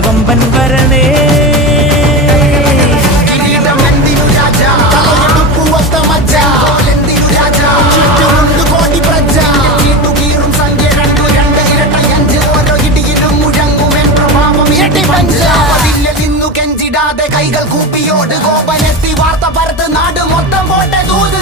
കൊമ്പൻ വരണേ. കൈകൾ കൂപ്പിയോട് കോപനെത്തി വാർത്ത പരത്ത് നാട് മൊത്തം പോട്ടെ ദൂത്.